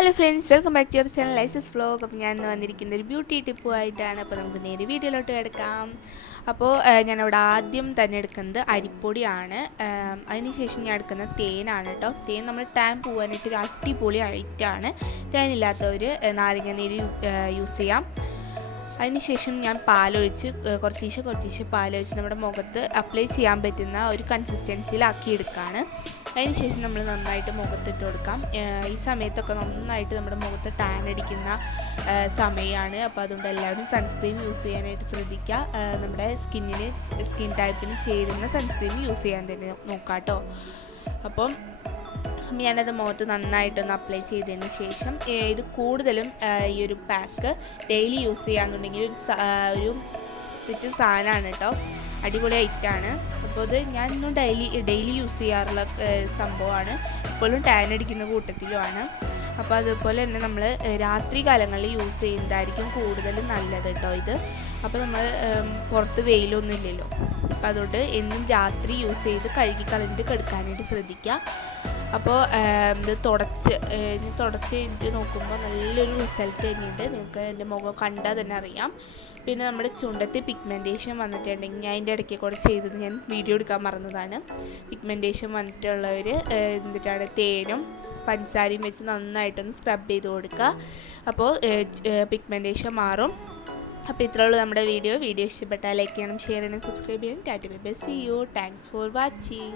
Hello friends, welcome back to your channel ലൈസസ് vlog. അപ്പോൾ ഞാൻ വന്നിരിക്കുന്ന ഒരു ബ്യൂട്ടി ടിപ്പുമായിട്ടാണ്. അപ്പോൾ നമുക്ക് നേരെ വീഡിയോയിലോട്ട് കിടക്കാം. അപ്പോൾ ഞാനവിടെ ആദ്യം തന്നെ എടുക്കുന്നത് അരിപ്പൊടിയാണ്. അതിനുശേഷം ഞാൻ എടുക്കുന്നത് തേനാണ് കേട്ടോ. തേൻ നമ്മൾ ടാൻ പോകാനായിട്ട് ഒരു അടിപൊളി ഐറ്റമാണ്. തേനില്ലാത്തവർ നാരങ്ങ നീര് യൂസ് ചെയ്യാം. അതിനുശേഷം ഞാൻ പാലൊഴിച്ച് കുറച്ചീശെ പാലൊഴിച്ച് നമ്മുടെ മുഖത്ത് അപ്ലൈ ചെയ്യാൻ പറ്റുന്ന ഒരു കൺസിസ്റ്റൻസിയിലാക്കിയെടുക്കുകയാണ്. അതിനുശേഷം നമ്മൾ നന്നായിട്ട് മുഖത്തിട്ട് കൊടുക്കാം. ഈ സമയത്തൊക്കെ നന്നായിട്ട് നമ്മുടെ മുഖത്ത് ടാൻ അടിക്കുന്ന സമയമാണ്. അപ്പോൾ അതുകൊണ്ട് എല്ലാവരും സൺസ്ക്രീൻ യൂസ് ചെയ്യാനായിട്ട് ശ്രദ്ധിക്കുക. നമ്മുടെ സ്കിൻ ടൈപ്പിന് ചേരുന്ന സൺസ്ക്രീൻ യൂസ് ചെയ്യാൻ തന്നെ നോക്കാം കേട്ടോ. അപ്പം ഞാനത് മുഖത്ത് നന്നായിട്ടൊന്ന് അപ്ലൈ ചെയ്തതിന് ശേഷം ഇത് കൂടുതലും ഈ ഒരു പാക്ക് ഡെയിലി യൂസ് ചെയ്യാന്നുണ്ടെങ്കിൽ ഒരു സെറ്റ് സാധനമാണ് കേട്ടോ. അടിപൊളി ഐറ്റമാണ്. അപ്പോൾ ഇത് ഞാനൊന്നും ഡെയിലി യൂസ് ചെയ്യാറുള്ള സംഭവമാണ്. ഇപ്പോഴും ടാൻ അടിക്കുന്ന കൂട്ടത്തിലുമാണ്. അപ്പോൾ അതുപോലെ തന്നെ നമ്മൾ രാത്രി കാലങ്ങളിൽ യൂസ് ചെയ്യുന്നതായിരിക്കും കൂടുതലും നല്ലത് കേട്ടോ ഇത്. അപ്പോൾ നമ്മൾ പുറത്ത് വെയിലൊന്നും ഇല്ലല്ലോ. അപ്പോൾ അതുകൊണ്ട് എന്നും രാത്രി യൂസ് ചെയ്ത് കഴുകി കളഞ്ഞിട്ട് കിടക്കാനായിട്ട് ശ്രദ്ധിക്കുക. അപ്പോൾ ഇത് തുടച്ച് കഴിഞ്ഞിട്ട് നോക്കുമ്പോൾ നല്ലൊരു റിസൾട്ട് തന്നെയുണ്ട്. നിങ്ങൾക്ക് എൻ്റെ മുഖം കണ്ടാൽ തന്നെ അറിയാം. പിന്നെ നമ്മുടെ ചുണ്ടത്ത് പിഗ്മെൻറ്റേഷൻ വന്നിട്ടുണ്ടെങ്കിൽ ഞാൻ അതിൻ്റെ ഇടയ്ക്ക് കൂടെ ചെയ്തത് ഞാൻ വീഡിയോ എടുക്കാൻ മറന്നതാണ്. പിഗ്മെൻറ്റേഷൻ വന്നിട്ടുള്ളവർ എന്നിട്ടാണ് തേനും പഞ്ചസാരയും വെച്ച് നന്നായിട്ടൊന്ന് സ്ക്രബ് ചെയ്ത് കൊടുക്കുക. അപ്പോൾ പിഗ്മെൻറ്റേഷൻ മാറും. അപ്പോൾ ഇത്രയുള്ളൂ നമ്മുടെ വീഡിയോ ഇഷ്ടപ്പെട്ടാൽ ലൈക്ക് ചെയ്യണം, ഷെയർ ചെയ്യണം, സബ്സ്ക്രൈബ് ചെയ്യണം. Tata bye bye, see you, thanks for watching.